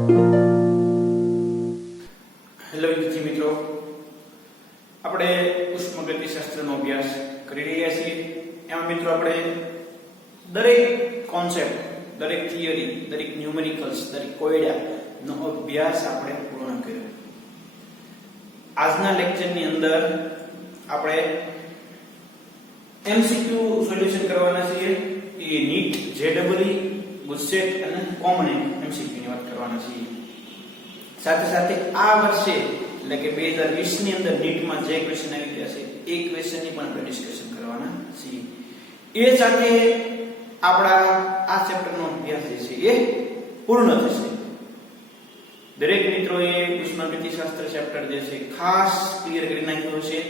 Hello વિદ્યાર્થી મિત્રો, આપણે ઉષ્માગતિશાસ્ત્રનો અભ્યાસ કરી રહ્યા છીએ. એમાં મિત્રો આપણે દરેક કોન્સેપ્ટ, દરેક થિયરી, દરેક ન્યુમેરિકલ્સ, દરેક કોયડાનો અભ્યાસ આપણે પૂર્ણ કર્યો. આજના લેક્ચરની અંદર આપણે એમસીક્યુ સોલ્યુશન કરવાના છીએ. એ નીટ, જેડબલઈ, ગુજસેટ અને કોમન એમસીક્યુ ની વાત કરવાના છીએ. સાથે સાથે આ વર્ષે એટલે કે 2020 ની અંદર નીટમાં જે ક્વેશ્ચન આવી ગયા છે એ ક્વેશ્ચનની પણ આપણે ડિસ્કશન કરવાના છીએ. એ સાથે આપણા આ ચેપ્ટરનો અભ્યાસ જે છે એ પૂર્ણ થશે. દરેક મિત્રોએ ઉષ્માગતિશાસ્ત્ર ચેપ્ટર જે છે ખાસ ક્લિયર કરી નાખ્યો છે.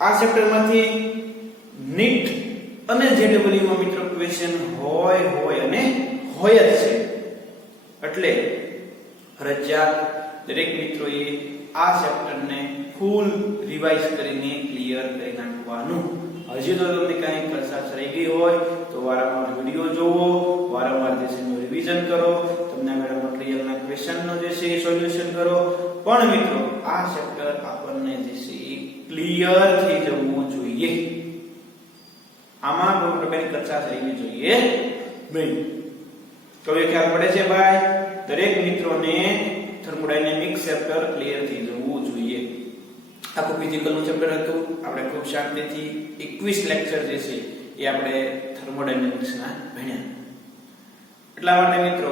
આ ચેપ્ટરમાંથી નીટ અને જેડબલઈ માં મિત્રો ક્વેશ્ચન હોય અને હોય જ છે. એટલે ફરજિયાત દરેક મિત્રોએ આ ચેપ્ટરને ફૂલ રિવાઇઝ કરીને ક્લિયર કરી નાખવાનું. હજી તો તમને કાંઈ કસાશ રહી ગઈ હોય તો વારંવાર વિડિયો જોવો, વારંવાર જે છે એનું રિવિઝન કરો, તમને મેડમ મટીરીયલના ક્વેશ્ચનનો જે છે એ સોલ્યુશન કરો. પણ મિત્રો આ ચેપ્ટર આપણને જે છે એ ક્લિયર થઈ જવું જોઈએ. આમાં કોઈ પ્રકારની કચાશ રહેવી જોઈએ નહીં. તો એ ખ્યાલ પડે છે ભાઈ? દરેક મિત્રોને થર્મોડાયનેમિક્સ ચેપ્ટર ક્લિયર થઈ જવું જોઈએ. આખું ફિઝિકલનું ચેપ્ટર હતું. આપણે ખૂબ શાંતિથી 21 લેક્ચર જે છે એ આપણે થર્મોડાયનેમિક્સના ભણ્યા. એટલા માટે મિત્રો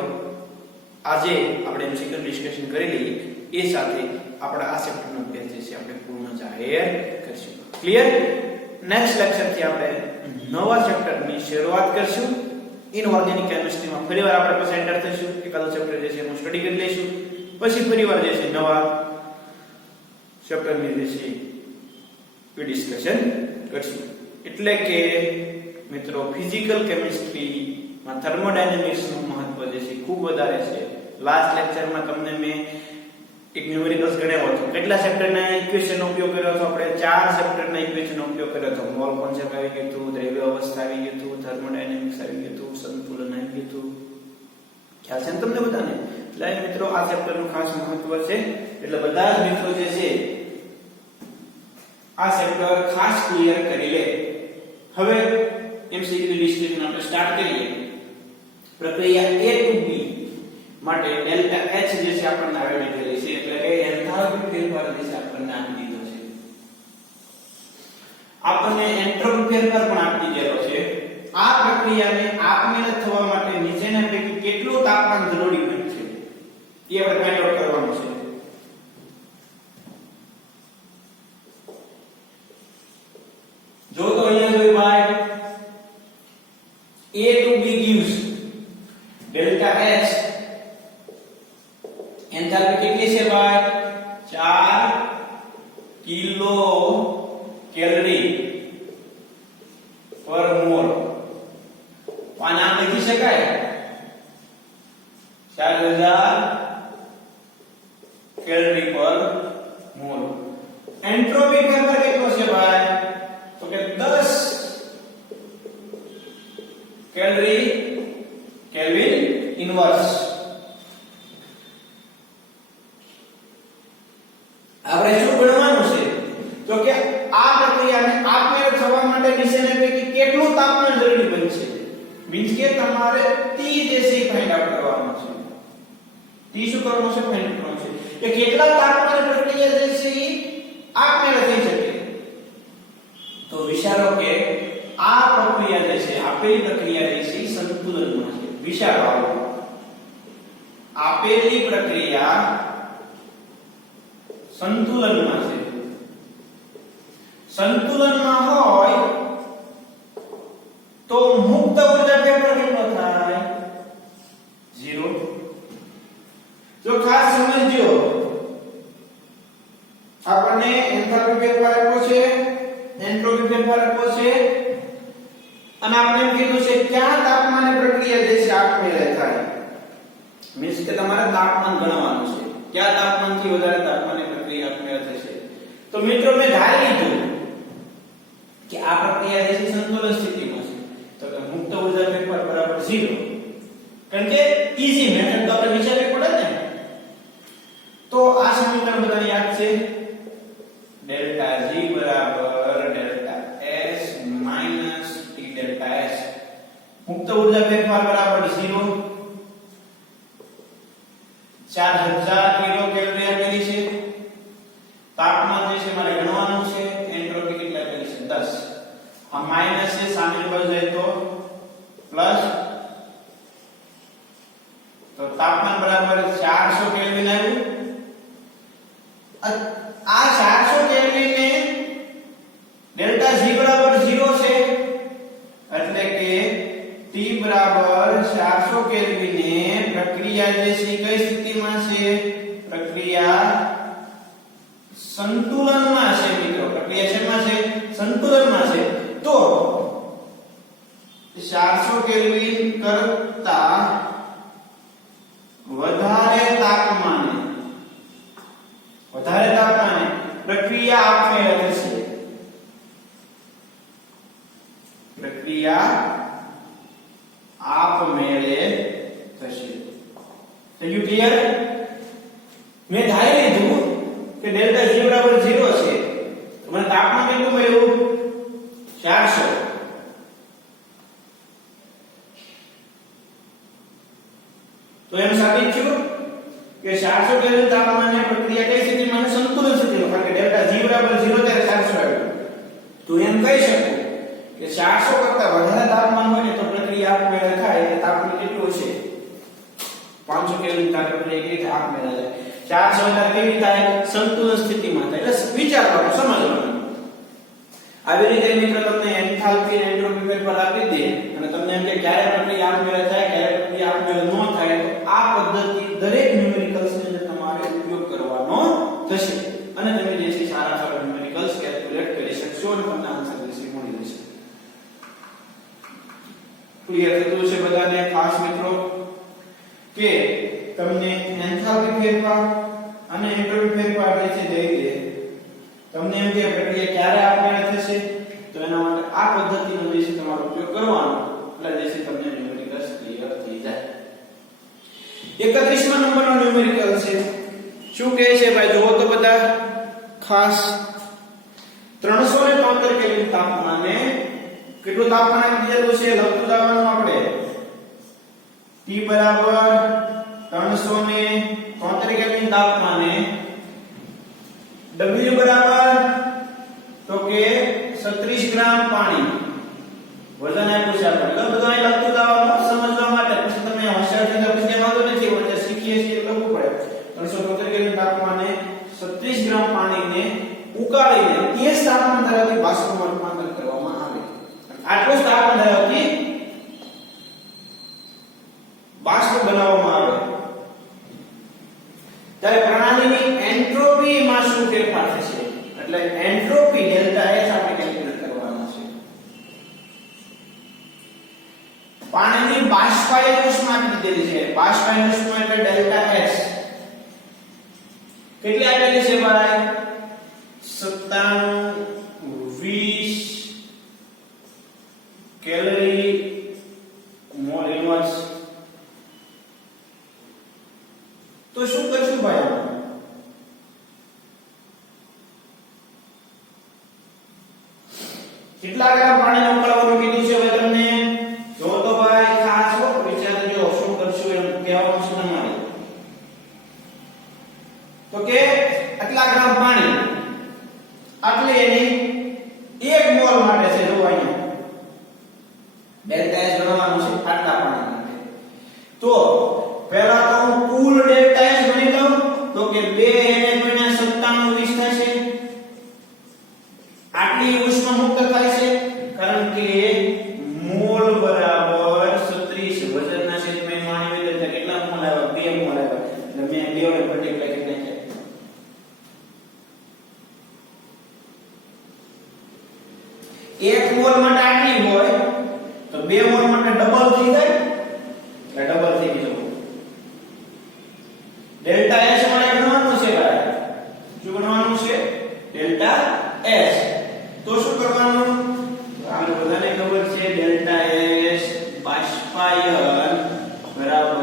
આજે આપણે એમસીક્યુ ડિસ્કશન કરી લઈએ. એ સાથે આપણા આ ચેપ્ટરનો અભ્યાસ જે છે આપણે પૂર્ણ જાહેર કરીશું. ક્લિયર? નેક્સ્ટ લેક્ચર થી આપણે નવા ચેપ્ટરની શરૂઆત કરીશું. ઇનઓર્ગેનિક કેમિસ્ટ્રીમાં ફરીવાર આપણે પછી એન્ટર થઈશું. એકાદો ચેપ્ટર જે છે એનું સ્ટડી કરી લઈશું. પછી ફરીવાર જે છે નવા ચેપ્ટરની જે છે એ ડિસ્કશન કરીશું. એટલે કે મિત્રો ફિઝિકલ કેમિસ્ટ્રીમાં થર્મોડાયનેમિક્સનું મહત્વ જે છે ખૂબ વધારે છે. લાસ્ટ લેક્ચરમાં તમને મેં એક ન્યુમેરિકલ્સ ગણાવ્યો હતો. કેટલા ચેપ્ટરના ઇક્વેશનનો ઉપયોગ કર્યો હતો? આપણે 4 ચેપ્ટરના ઇક્વેશનનો ઉપયોગ કર્યો હતો. મોલ કોન્સેપ્ટ આવી ગયું હતું, દ્રવ્ય અવસ્થા આવી ગયું હતું, થર્મોડાયનેમિક્સ આવી ગયું હતું, સંતુલન આવી ગયું હતું. ખ્યાલ છે ને તમને બધાને? એટલે મિત્રો આ ચેપ્ટરનું ખાસ મહત્વ છે. એટલે બધા જ મિત્રો જે છે આ ચેપ્ટર ખાસ ક્લિયર કરી લે. હવે એમસીક્યુ ડિસ્કશન આપણે સ્ટાર્ટ કરીએ. પ્રક્રિયા A to B માટે ડેલ્ટા H જે છે આપણને આવેલી છે. એટલે કે એન્થાલ્પી ફેરફાર જે છે આપણને આપી દીધો છે. આપણને એન્ટ્રોપી ફેરફાર પણ આપી દીધો છે. આ પ્રક્રિયાને આપમેળે થવા માટે નીચેના પૈકી કેટલું તાપમાન જરૂરી હોય છે એ આપણે ફાઇન્ડ આઉટ કરવાનું છે. જો તો અહીંયા જોઈ ભાઈ A to B gives delta H. Enthalpy कितनी है भाई? 4 किलो कैलोरी पर मोल. पाना लखी शकाय 4000 कैलोरी पर मोल. एंट्रोपी फेरफार કેટલો છે ભાઈ? તો કે 10 કેલોરી કેલ્વિન ઇન્વર્સ. આપણે શું ગણવાનું છે? તો કે આ પ્રક્રિયાને આપમેળે થવા માટે નીચેના પૈકી કેટલું તાપમાન જરૂરી બનશે. મીન્સ કે તમારે T જે છે ફાઇન્ડ આઉટ કરવાનું છે. T શું કરવાનું છે? ફાઇન્ડ આઉટ કરવાનું છે કે કેટલા તાપમાને પ્રક્રિયા જે છે એ આપમેળે થઈ શકે. તો વિચારો કે આ પ્રક્રિયા જે છે, આપેલી પ્રક્રિયા જે છે એ સંતુલનમાં છે. વિચારો આપેલી પ્રક્રિયા સંતુલનમાં છે. સંતુલનમાં હોય તો મુક્ત ઉર્જા ફેરફાર કેટલો થાય? 0. જો ખાસ સમજજો, આપણને એન્થાલ્પી ફેરફાર આપ્યો છે, એન્ટ્રોપી ફેરફાર આપ્યો છે અને આપણે એમ કીધું છે કયા તાપમાને પ્રક્રિયા જે છે આપમેળે થાય. મીન્સ કે તમારે તાપમાન ગણવાનું છે. કયા તાપમાનથી વધારે તાપમાને પ્રક્રિયા આપમેળે થશે. તો મિત્રો મેં ધારી લીધું કે આ પ્રક્રિયા જે છે સંતુલન સ્થિતિમાં છે. તો કે મુક્ત ઉર્જા ફેરફાર બરાબર 0. કારણ કે ઈઝી મેથડ તો આપણે વિચારવી પડે ને. તો આ સમીકરણ બધાને યાદ છે. ડેલ્ટા G બરાબર delta S minus T delta S. મુક્ત ઊર્જા ફેરફાર બરાબર 0. 4000 કિલો કેલરી આપેલી છે. તાપમાન જે છે મારે ગણવાનું છે. એન્ટ્રોપી કેટલી આપેલી છે 10. આ માઈનસ છે, સામેની બાજુ જાય તો પ્લસ. તો તાપમાન બરાબર 400 કેલ્વિન આવ્યું. આ 400 કેલ્વિન ને ડેલ્ટા G બરાબર 0 છે એટલે કે T બરાબર 400 કેલ્વિન ને પ્રક્રિયા જે છે કઈ સ્થિતિમાં છે? પ્રક્રિયા સંતુલનમાં છે મિત્રો. પ્રક્રિયા શેમાં છે? સંતુલનમાં છે. તો 400 કેલ્વિન કરતા વધારે તાપમાને પ્રક્રિયા આપમેળે થશે. પ્રક્રિયા આપમેળે થશે. તો યુ ક્લિયર? મેં ધારી લીધું કે ડેલ્ટા G બરાબર 0 છે. તો મને તાપમાન કેટલું મળ્યું? 400. તો એમ સાબિત થયું કે 400 કેલ્વિન તાપમાને પ્રક્રિયા કઈ સ્થિતિમાં છે? સંતુલન સ્થિતિમાં. કારણ કે ડેલ્ટા G બરાબર 0 ત્યારે 400 આવ્યું. તો એમ કહી શકું કે 400 કરતા વધારે તાપમાન હોય ને તો પ્રક્રિયા આપમેળે થાય. એટલે તાપમાન કેટલું હશે? 500 કેલ્વિન તાપમાન પ્રક્રિયા કેવી રીતે આપમેળે થાય? 400 એટલે કેવી થાય? સંતુલન સ્થિતિમાં થાય. એટલે વિચારવાનું, સમજવાનું. આવી રીતે મિત્રો તમને એન્થાલ્પી અને એન્ટ્રોપી ફેરફાર આપી દે અને તમને એમ કે ક્યારે પ્રક્રિયા આપમેળે થાય, ક્યારે પ્રક્રિયા આપમેળે ન થાય, તો આ પદ્ધતિ દરેક ન્યુમેરિકલ્સ ની અંદર તમારે ઉપયોગ કરવાનો થશે અને તમે જે છે સારા ન્યુમેરિકલ્સ કેલ્ક્યુલેટ કરી શકશો અને તમને આન્સર જે છે મળી જશે. ક્લિયર થતું છે બધાને? ખાસ મિત્રો કે તમને એન્થાલ્પી ફેરફાર અને એન્ટ્રોપી ફેરફાર જે છે દઈ દે, તમને એમ કે પ્રક્રિયા ક્યારે આપમેળે થશે, તો એના માટે આ પદ્ધતિનો જે છે તમારો ઉપયોગ કરવાનો. એટલે જે છે તમને ન્યુમેરિકલ્સ ક્લિયર થઈ જાય. 31મા નંબરનો ન્યુમેરિકલ છે. શું કહે છે ભાઈ? જોવો તો બધા ખાસ. 373 કેલ્વિન તાપમાને કેટલું તાપમાન આપી દીધું છે? લખતું જવાનું આપણે. T બરાબર 373 કેલ્વિન તાપમાને W બરાબર તો કે 36 ગ્રામ પાણી વજન આપ્યું છે આપણે. એટલે બધું અહીં લખતું જવાનું સમજવા માટે. પછી તમને હોશિયાર થઈને પછી વાંધો નથી, એટલે શીખીએ છીએ લખવું પડે. 373 કેલ્વિન તાપમાને 36 ગ્રામ પાણીને ઉકાળીને તે જ તાપમાન ધરાવતી બાષ્પમાં રૂપાંતર કરવામાં આવે. આટલું જ તાપમાન ધરાવતી બાષ્પ બનાવવામાં આવે ત્યારે પ્રણાલીની એન્ટ્રોપીમાં શું ફેરફાર થશે? એટલે એન્ટ્રોપી ડેલ્ટા S આપણે કેલ્ક્યુલેટ કરવાનો છે. પાણીની બાષ્પાયન ઉષ્મા દીધેલી છે. બાષ્પાયન ઉષ્મા એટલે ડેલ્ટા S કેટલી આપેલી છે ભાઈ? 97-20 કેલરી મોલ ઇન્વર્સ. તો શું કરશું ભાઈ? કેટલા ગ્રામ પાણીને ઉકાળવાનું કીધું છે ભાઈ તમને? જો તો ભાઈ ખાસ વિચારજો શું કરશું એમ કહેવાનું છે તમારે. તો કે આટલા ગ્રામ પાણી એટલે એની 1 મોલ માટે છે. જો અહીંયા ડેલ્ટા S ગણવાનું છે આટલા પાણી માટે. તો પહેલા તો હું કુલ ડેલ્ટા S ગણી લઉં તો કે 2 * 97 20 થશે. આટલી ઉષ્મા મુક્ત થાય છે કારણ કે મોલ બરાબર 36 વજનના છેદમાં પાણી વિતરણ કેટલા મોલ આવ્યા? 2 મોલ આવ્યા. એટલે મેં 2 ને મલ્ટીપ્લાય કરી નાખ્યા. 1 મોલ માટે આટલી હોય તો 2 મોલ માટે ડબલ થઈ જાય. એટલે ડબલ થઈ ગયું. ડેલ્ટા S માટે ગણવાનું છે ભાઈ. શું ગણવાનું છે? Delta S. તો શું કરવાનું? આપણે બધાને ખબર છે ડેલ્ટા S બાષ્પાયન બરાબર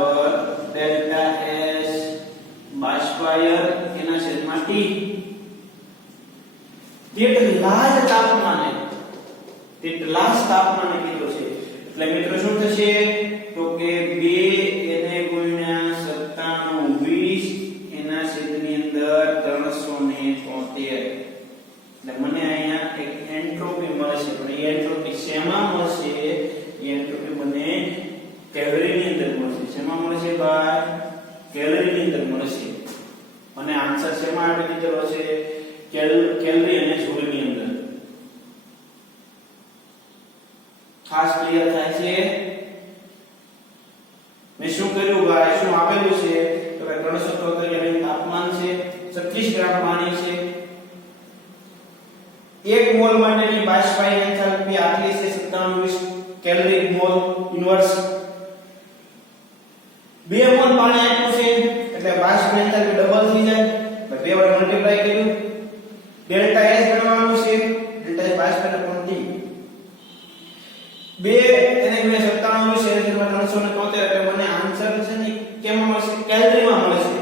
તેટલા જ તાપમાને કીધું છે એટલે મિત્રો શું થશે તો કે 2 એને ગુણ્યા 97 20 એના છેદની અંદર 373 એટલે મને અહીંયા એક એન્ટ્રોપી મળશે પણ એ એન્ટ્રોપી શેમાં મળશે એ એન્ટ્રોપી મને કેલરી ની અંદર મળશે શેમાં મળશે ભાઈ કેલરી ની અંદર મળશે અને આન્સર શેમાં આપી દીધેલો છે કેલરી અને જૂલ ની અંદર ખાસ ક્લિયર થાય છે મેં શું કર્યું ભાઈ શું આપેલું છે તો કે 373 કેલ્વિન તાપમાન છે 36 ગ્રામ પાણી છે 1 મોલ માટેની બાષ્પીય એન્થાલ્પી આટલી છે 97 કેલરી મોલ ઇન્વર્સ 2 મોલ પાણી આપ્યું છે એટલે બાષ્પીય એન્થાલ્પી ડબલ થઈ જાય એટલે 2 વડે મલ્ટીપ્લાય કર્યું ડેલ્ટા S ગણવાનું છે ડેલ્ટા S બાષ્પીય ક્વોન્ટિટી 2 એને ગુણ્યા 97 છે એટલે 373 એટલે મને આન્સર છે ને કેમાં મળશે કેલરીમાં મળશે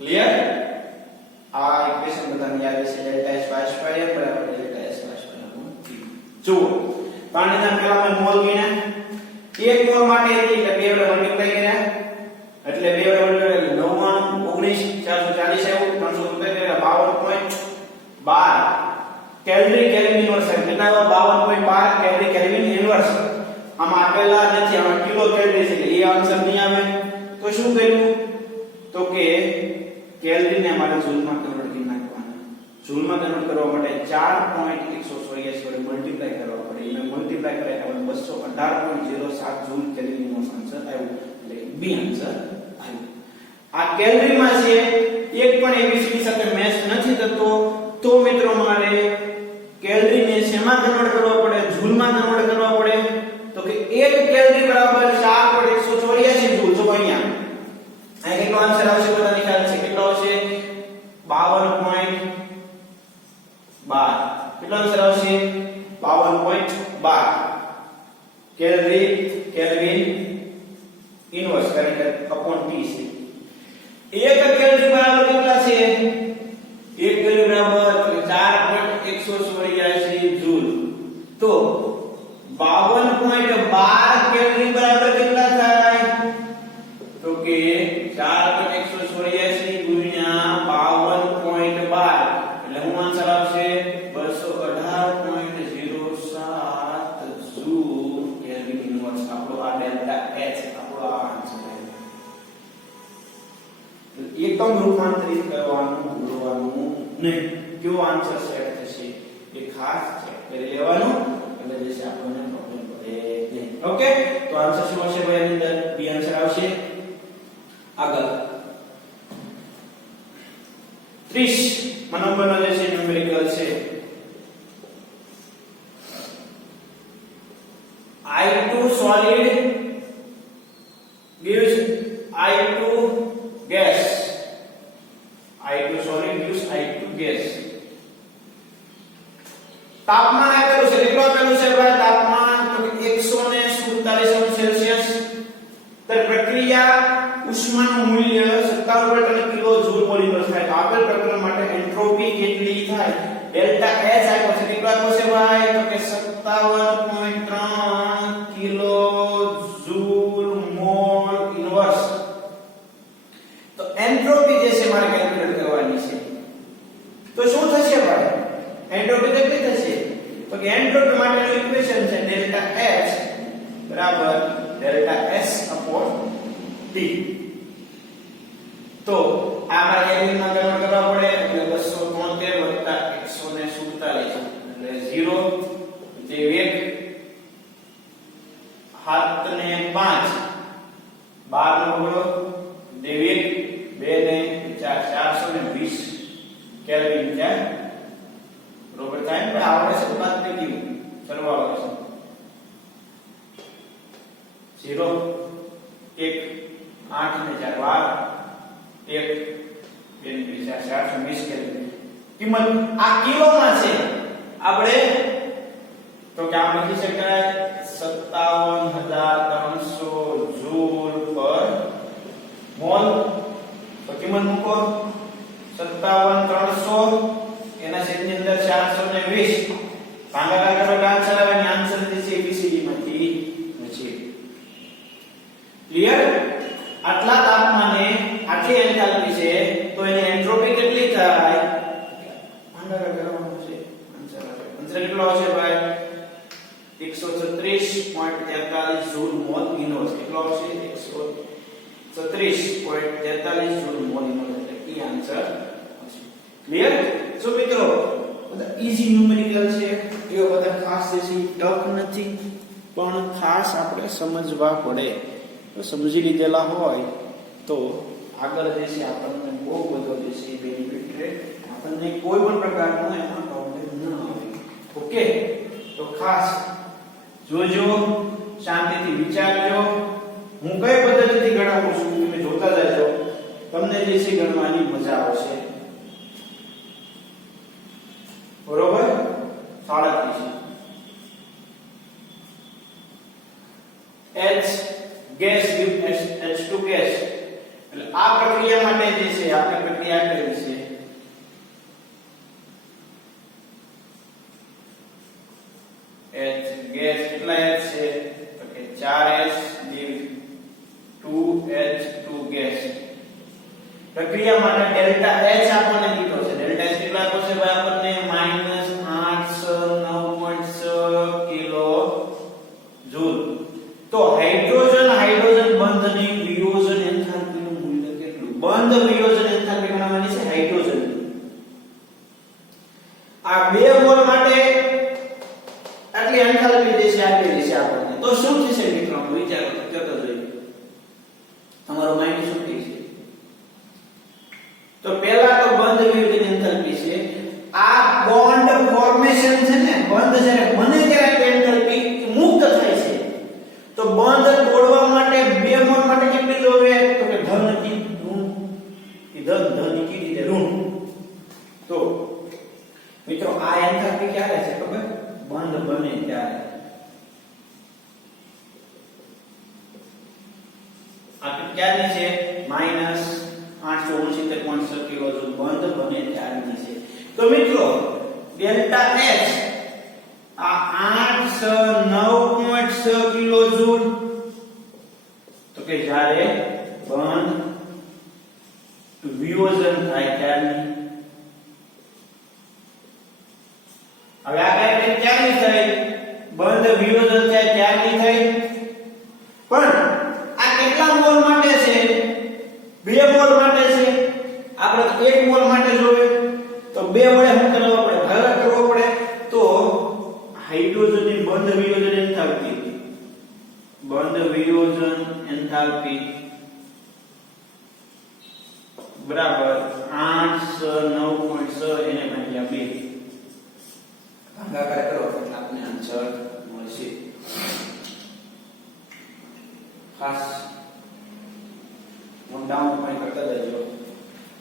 ક્લિયર આ ઇક્વેશન બધાને યાદ છે ડેલ્ટા S બાષ્પીય બરાબર ડેલ્ટા S બાષ્પીય જુઓ પાણીના પેલામાં મોલ ગણ્યા 1 મોલ માટે હતી એટલે 2 વડે મલ્ટીપ્લાય કર્યા એટલે 2 વડે મલ્ટીપ્લાય 99 19 440 આવ્યું 372 કેલરી કેલ્વિન ઇન્વર્સ કેટલા 52.12 કેલરી કેલ્વિન ઇન્વર્સ આમાં આપેલા નથી આમાં કિલો કેલરી છે એટલે એ આન્સર નહીં આવે તો શું કર્યું તો કે કેલરી ને મારે જૂલમાં કન્વર્ટ કરી નાખવાના જૂલમાં કન્વર્ટ કરવા માટે 4.184 વડે મલ્ટીપ્લાય કરવા પડે એને મલ્ટીપ્લાય કરે એટલે 218.07 જૂલ કેલ્વિન નો આન્સર આવ્યો એટલે બી આન્સર આવ્યો આ કેલરીમાં છે એક પણ એબીસીડી સાથે મેચ નથી થતો તો મિત્રો મારે કેલરી ને શેમાં કન્વર્ટ કરવા પડે જૂલમાં કન્વર્ટ કરવા પડે તો કે 1 કેલરી બરાબર 4.184 જૂલ જો અહીંયા કેટલો આન્સર આવશે બધાને ખ્યાલ છે કેટલો આવશે 52.12 કેટલો આન્સર આવશે 52.12 કેલરી કેલ્વિન ઇન્વર્સ કારણ કે અપોન ટી છે 1 કેલરી બરાબર કેટલા છે 1 કેલરી બરાબર 4.184 જૂલ તો 52.12 કેલરી બરાબર કેટલા થાય તો કે 4.184 ગુણ્યા 52.12 એટલે હું આન્સર આવશે 218.07 જૂલ કેલ્વિન ઇન્વર્સ આપણો આ ડેલ્ટા H આપણો આ આન્સર એકમ રૂપાંતરિત કરવાનું ભૂલવાનું નહીં કયો આન્સર સેટ થશે એ ખાસ ચેક કરી લેવાનું એટલે જે છે આપણને પ્રોબ્લેમ પડે નહીં ઓકે તો આન્સર શું હશે ભાઈ એની અંદર બી આન્સર આવશે આગળ 30 નંબરનો જે છે ન્યુમેરિકલ છે I2 solid gives I2 gas I2 solid gives I2 gas તાપમાન આપેલું છે કેટલું આપેલું છે ભાઈ તાપમાન તો 147 સેલ્સિયસ તો પ્રક્રિયા ઉષ્માનું મૂલ્ય 57 કિલો જૂલ મોલ ઇન્વર્સ થાય તો આપેલ પ્રક્રિયા માટે એન્ટ્રોપી કેટલી થાય ડેલ્ટા H આપ્યો છે કેટલો આપ્યો છે ભાઈ તો કે 57.3 કિલો જૂલ મોલ ઇન્વર્સ તો એન્ટ્રોપી જે છે મારે કેલ્ક્યુલેટ કરવાની છે તો શું થશે ભાઈ એન્ટ્રોપી કેટલી થશે તો કે એન્ટ્રોપી માટેનું ઇક્વેશન છે ડેલ્ટા H બરાબર ડેલ્ટા S અપોન T તો આ મારે કેલ્ક્યુલેટમાં કન્વર્ટ કરવા પડે એટલે 273 + 147 એટલે 0 જે 1 7 ને 5 12 નો ગોળો દેવિક 2 ને 420 કેલ્વિન ક્યાં બરોબર થાય પણ આવડે છે બાદ થઈ ગયું સરવાળો છે 0 1 8 ને 4 12 1 2 ને 420 કેલ્વિન કિંમત આ કિલોમાં છે આપણે તો કે આ લખી શકાય 57300 જૂલ પર મોલ તો કિંમત મૂકો 57300 એના છેદની અંદર 420 630 ભાગાકાર કરો એટલે આન્સર આવે ને આન્સર જે છે ABCD માંથી છે ક્લિયર આટલા તાપમાને આટલી એન્થાલ્પી છે તો એની એન્ટ્રોપી કેટલી થાય ભાગાકાર કરવાનો છે આન્સર આવે આન્સર કેટલો આવશે ભાઈ 136.43 જૂલ મોલ ઇનવર્સ કેટલો આવશે 136.43 જૂલ મોલ ઇનવર્સ એટલે એ આન્સર આવશે ક્લિયર સો મિત્રો બધા ઈઝી ન્યુમેરિકલ છે એ બધા ખાસ જે છે ટફ નથી પણ ખાસ આપણે સમજવા પડે તો સમજી લીધેલા હોય તો આગળ જે છે આપણને બહુ બધો જે છે બેનિફિટ રહે આપણને કોઈ પણ પ્રકારનો એમાં પ્રોબ્લેમ ન આવે ઓકે તો ખાસ જોજો શાંતિથી વિચારજો હું કઈ પદ્ધતિથી ગણાવું છું તમે જોતા જજો તમને જે છે ગણવાની મજા આવશે બરોબર 37 H gas with H2 gas એટલે આ પ્રક્રિયા માટે જે છે આપણે પ્રક્રિયા કરેલી છે H ગેસ કેટલા H છે તો કે 4H give 2H2 ગેસ પ્રક્રિયા માટે ડેલ્ટા H આપણને દીધો છે ડેલ્ટા H કેટલા આપો છે ભાઈ આપણને -809.6 કિલો જૂલ તો હાઇડ્રોજન બંધની વિયોજન એન્થાલ્પીનું મૂલ્ય કેટલું બંધ વિયોજન એન્થાલ્પી ગણવાની છે હાઇડ્રોજન આ 2 મોલ માટે આટલી એન્થાલ્પી જે છે આપેલી છે આપણને તો શું થશે મિત્રો વિચારો જતો જોઈએ તમારો માઇન્ડ શું થશે તો પહેલા તો બંધ વિયોજન એન્થાલ્પી છે આ બોન્ડ ફોર્મેશન છે ને બંધ જ્યારે બને ત્યારે એન્થાલ્પી મુક્ત થાય છે તો બંધ તોડવા માટે 2 મોલ માટે કેટલી જોવે તો કે ધન થી ઋણ એ ધન ની કીધી છે ઋણ તો મિત્રો આ એન્થાલ્પી ક્યારે છે ખબર બંધ બને ત્યારે આ ક્યારની છે -869.6 કિલોજૂલ બંધ બને ત્યારની છે તો મિત્રો ડેલ્ટા H આ 809.6 કિલોજૂલ તો કે જ્યારે બંધ વિયોજન થાય ત્યારની હવે આ કઈ ક્યારની થઈ બંધ વિયોજન થાય ત્યારની થઈ પણ આ કેટલા મોલ માટે છે 2 મોલ માટે છે આપણે 1 મોલ માટે જોવે તો 2 વડે શું કરવા પડે ભાગાકાર કરવો પડે તો હાઇડ્રોજનની બંધ વિયોજન એન્થાલ્પી બરાબર 809.6 એને ભાગ્યા 2 ભાગાકાર કરો એટલે આપણને આન્સર મળશે ખાસ નોટ ડાઉન પોઈન્ટ કરતા જજો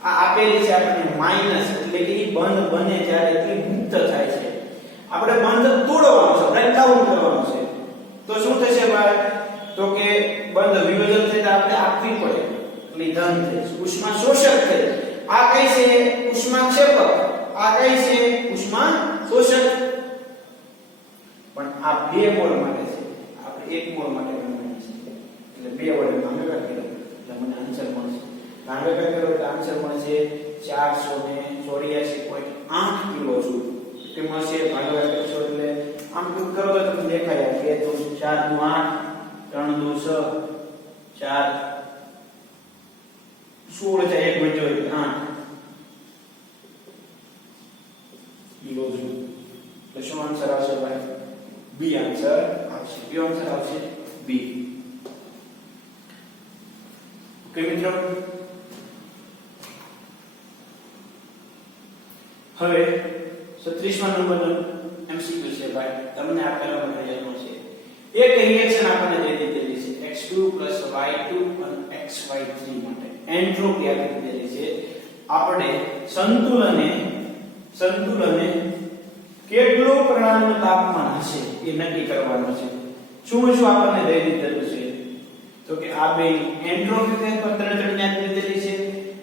આ આપેલી છે આપણને માઈનસ એટલે કે બંધ બને ત્યારે એટલી મુક્ત થાય છે આપણે બંધ તોડવાનો છે બ્રેક ડાઉન કરવાનો છે તો શું થશે ભાઈ તો કે બંધ વિયોજન થાય તો આપણે આપવી પડે એટલે ધન થાય ઉષ્મા શોષક થાય આ કઈ છે ઉષ્મા ક્ષેપક આ કઈ છે ઉષ્મા શોષક પણ આ 2 મોલ માટે છે આપણે 1 મોલ માટે ગણવાની છે એટલે 2 વડે ભાગાકાર કરો એટલે મને આન્સર મળશે ભાગાકાર કરો એટલે આન્સર મળશે 484.8 કિલો જૂલ કે મળશે ભાગાકાર કરશો એટલે આમ કરો તો તમને દેખાય 2 2 4 નું 8 3 2 6 4 16 છે 1 બચ્યો 8 કિલો જૂલ તો શું આન્સર આવશે ભાઈ બી આન્સર આવશે કયો આન્સર આવશે બી ઓકે મિત્રો હવે 36મા નંબરનો એમસીક્યુ છે ભાઈ તમને આપેલા મટીરીયલનો છે એક રિએક્શન આપણને દે દીધેલી છે x2 y2 અને xy3 માટે એન્ટ્રોપી આપી દીધેલી છે આપણે સંતુલને કેટલું પ્રણાલીનું તાપમાન હશે એ નક્કી કરવાનું છે શું આપણને દઈ દીધેલું છે તો કે આ બે એન્ટ્રોપી ફેરફાર ત્રણ આપી દીધેલી છે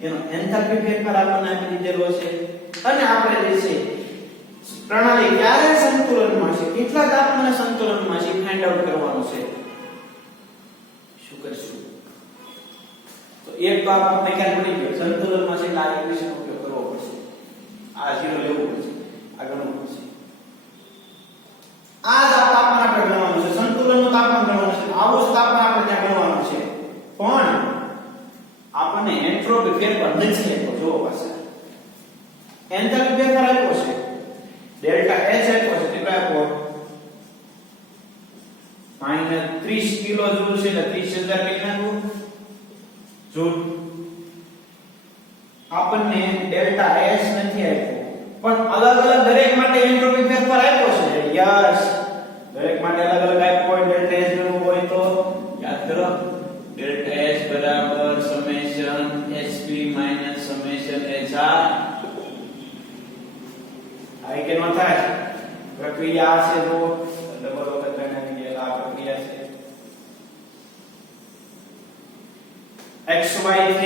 એનો એન્થાલ્પી ફેરફાર આપણને આપી દીધેલો છે અને આપણે જે છે પ્રણાલી ક્યારે સંતુલનમાં છે, કેટલા તાપમાને સંતુલનમાં છે, ફાઇન્ડ આઉટ કરવાનું છે. શું કરશું? તો એક તો આપણને ખ્યાલ પડી ગયો સંતુલનમાં છે એટલે આ ઇક્વેશન ઉપયોગ કરવો પડશે. આ 0 લેવું પડશે, આ ગણવું પડશે. આ તાપમાન આપણે ગણવાનું છે, સંતુલનનું તાપમાન ગણવાનું છે. આવું જ તાપમાન આપણે ત્યાં ગણવાનું છે. પણ આપણને એન્ટ્રોપી ફેરફાર નથી આપ્યો. જો પાછા એન્થાલ્પી ફેરફાર આપ્યો છે, ડેલ્ટા H આપ્યો છે, કેટલો આપ્યો? -30 કિલો જૂલ છે એટલે 30000 કેલ્વિન જૂલ. આપણને ડેલ્ટા S નથી આપ્યો, પણ અલગ અલગ દરેક માટે એન્ટ્રોપી ફેરફાર આપ્યો છે. યસ, દરેક માટે અલગ અલગ આપ્યો હોય. ડેલ્ટા S નું હોય તો યાદ કરો, ડેલ્ટા S બરાબર summation Hp minus summation HR. આ કે નો થાય પ્રક્રિયા છે તો ડબલ વખત ગણવાની આ પ્રક્રિયા છે. xy3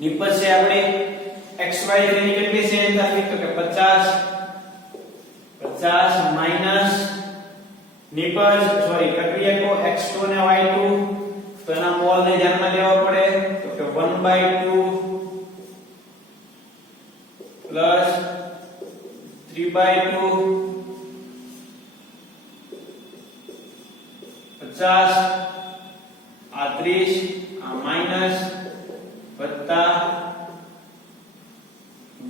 નિપજશે આપણે xy3 ની કેટલી છે એન્થાલ્પી? તો કે 50 માઈનસ નિપજ સોરી પ્રક્રિયા કો x2 ને y2 તો એના મોલ ને ધ્યાનમાં લેવા પડે. તો કે 1/2 પ્લસ 3/2 50 આ 30 આ માઈનસ વત્તા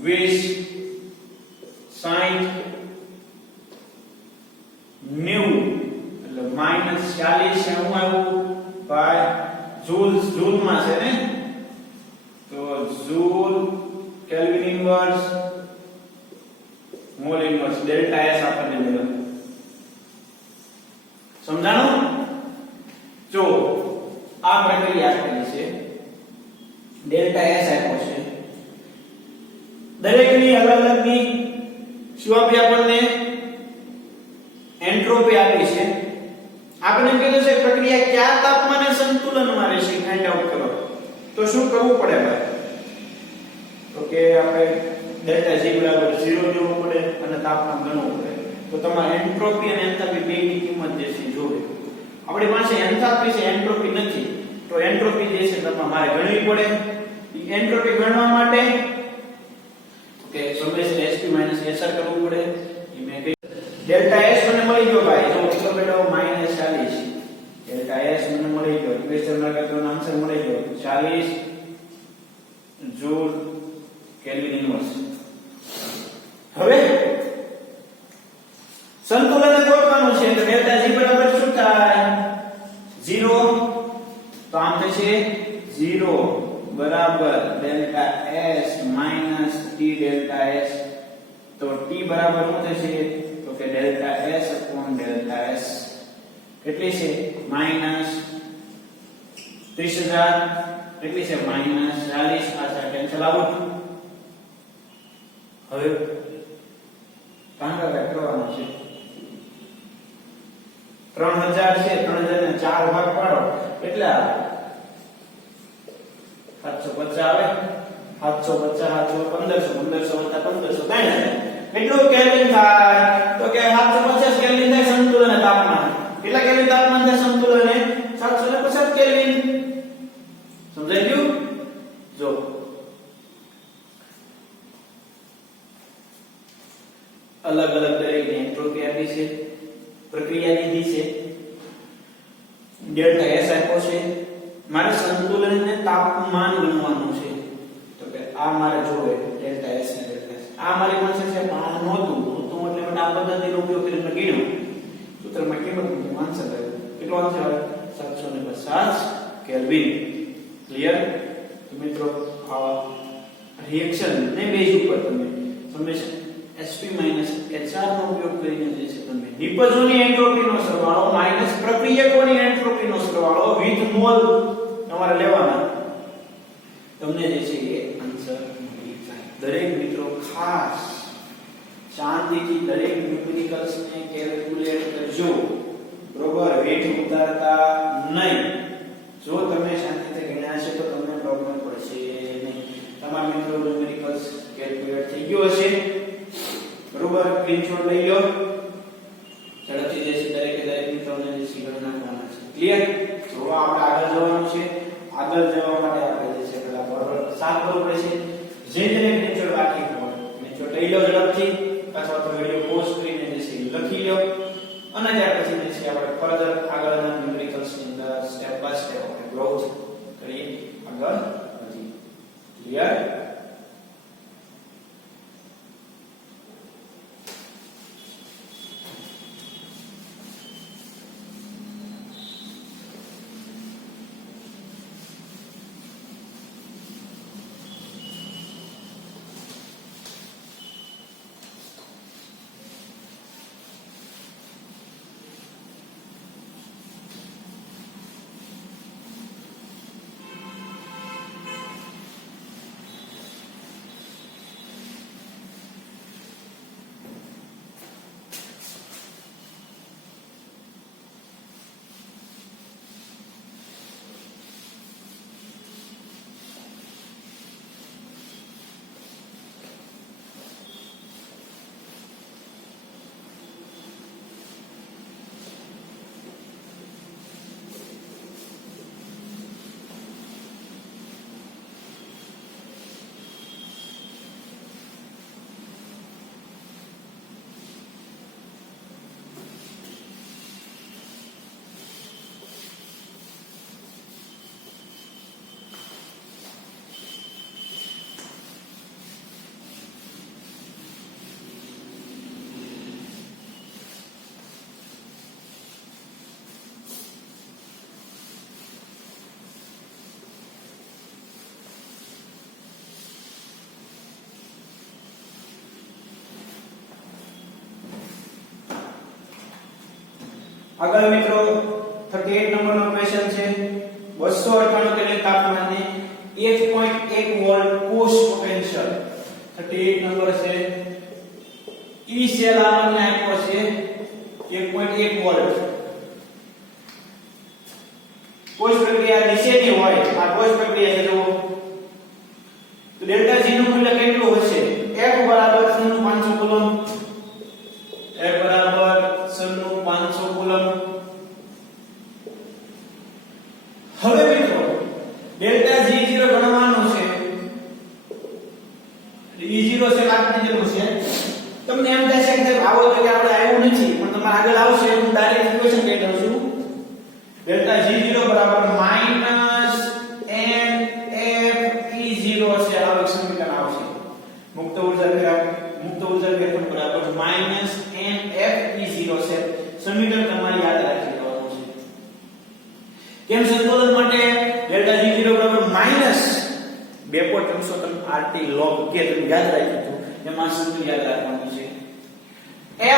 20 60 90 એટલે -40 છે. હું આવું બાય જૂલ માં છે ને, તો joule kelvin inverse mall inverse delta S આપણને મળ્યો. સમજાણું? જો આ પ્રક્રિયા આપેલી છે, ડેલ્ટા S આપ્યો છે, દરેકની અલગ અલગની શું આપી? આપણને એન્ટ્રોપી આપી છે. આપણે કીધું છે પ્રક્રિયા કયા તાપમાને સંતુલનમાં રહેશે ફાઇન્ડ આઉટ કરો. તો શું કરવું પડે ભાઈ? તો કે આપણે ડેલ્ટા G બરાબર 0 લેવું પડે અને તાપમાન ગણવું પડે. તો તમારે એન્ટ્રોપી અને એન્થાલ્પી બેની કિંમત જે છે જોવે. આપણી પાસે એન્થાલ્પી છે, એન્ટ્રોપી નથી, તો એન્ટ્રોપી જે છે તમારે ગણવી પડે. એન્ટ્રોપી ગણવા માટે કે સમેશન Hp HR કરવું પડે. મે ડેલ્ટા S મને મળી ગયો ભાઈ, તો કેટલો બેટો -40. ડેલ્ટા S મને મળી ગયો, ઇક્વેશન માં કેટલો આન્સર મળી ગયો 40 જૂલ કેલ્વિન ઇન્વર્સ. હવે સંતુલન ગોતવાનું છે. તો ડેલ્ટા G બરાબર શું થાય? 0. તો આમ થશે 0 બરાબર delta S minus T delta S. તો T બરાબર શું થશે? તો કે delta S upon delta S કેટલી છે? માઈનસ 30000 કેટલી છે? માઈનસ 40. આ કેન્સલ આઉટ. હવે ભાગાકાર કરવાનો છે. 3000 છે, 3000 ને 4 ભાગ પાડો એટલે 750 આવે. 750 1500 વત્તા 1500 3000. કેટલું કેલ્વિન થાય? તો કે 750 કેલ્વિન થાય સંતુલન તાપમાન. કેટલા કેલ્વિન તાપમાન થાય સંતુલન? 750 કેલ્વિન. સમજાઈ ગયું? જો અલગ અલગ દરેકની એન્ટ્રોપી આપી છે, પ્રક્રિયા લીધી છે, ડેલ્ટા S આપ્યો છે. મારે સંતુલનને તાપમાન ગણવાનું છે. તો કે આ મારે જોવે ડેલ્ટા S ને ડેલ્ટા S. આ મારી પાસે છે આ નહોતું એટલે આ પદ્ધતિનો ઉપયોગ કરીને ગણ્યો. સૂત્રમાં કિંમત મૂકી આન્સર આવ્યો. કેટલો આન્સર આવે? 750 કેલ્વિન. ક્લિયર? તો મિત્રો આ રિએક્શન ને બેઝ ઉપર તમે સમેશન Hp HR નો ઉપયોગ કરીને જે છે તમે નિપજોની એન્ટ્રોપીનો સરવાળો માઈનસ પ્રક્રિયકોની એન્ટ્રોપીનો સરવાળો વિથ મોલ તમારે લેવાના. તમને જે છે એ આન્સર મળી જાય. દરેક મિત્રો ખાસ શાંતિથી દરેક ન્યુમેરિકલ્સ ને કેલ્ક્યુલેટ કરજો. બરોબર? વેટ ઉતારતા નહીં. જો તમે શાંતિથી ગણ્યા છે તો તમને પ્રોબ્લેમ પડશે નહીં. તમારા મિત્રો ન્યુમેરિકલ્સ કેલ્ક્યુલેટ થઈ ગયો હશે બરોબર સ્ક્રીનશોટ લઈ લો ઝડપથી જે છે દરેક મિત્રોને જે છે ગણના કરવાના છે ક્લિયર તો આપણે આગળ જવાનું છે આગળ જવા માટે આપણે જે છે પેલા ફોરવર્ડ 7 કરવું પડશે જે સ્ક્રીનશોટ બાકી હોય સ્ક્રીનશોટ લઈ લો ઝડપથી અથવા તો વિડિયો પોઝ કરીને જે છે લખી લો અને ત્યાર પછી જે છે આપણે ફર્ધર આગળના ન્યુમેરિકલ્સ ની અંદર સ્ટેપ બાય સ્ટેપ આપણે ગ્રોથ કરીએ આગળ વધી ક્લિયર આગળ મિત્રો 38 નંબરનો ક્વેશ્ચન છે 298 કેલ્વિન તાપમાને 1.1 વોલ્ટ કોષ પોટેન્શિયલ 38 નંબર છે ઈ સેલ આપણને આપ્યો છે 1.1 વોલ્ટ કોષ પ્રક્રિયા નીચેની હોય આ કોષ પ્રક્રિયા છે જુઓ તો ડેલ્ટા G નું મૂલ્ય કેટલું હશે F બરાબર 500 કુલમ F બરાબર 500 કુલમ હવે મિત્રો ડેલ્ટા G0 ગણવાનું છે E0 છે કાઢી દેવું છે તમને એમ થશે કે આવો તો કે આપણે આવ્યું નથી પણ તમારે આગળ આવશે હું ડાયરેક્ટ ઇક્વેશન કહી દઉં છું ડેલ્ટા G0 બરાબર -NFE0 છે આવું સમીકરણ આવશે મુક્ત ઊર્જા ફેરફાર બરાબર -NFE0 છે સમીકરણ તમારે યાદ રાખી દેવાનું છે કેમ સંતુલન માટે ડેલ્ટા G0 બરાબર -2.300 RT log કે તમે યાદ રાખ્યું હતું એમાં સંતુલન યાદ રાખવાનું છે F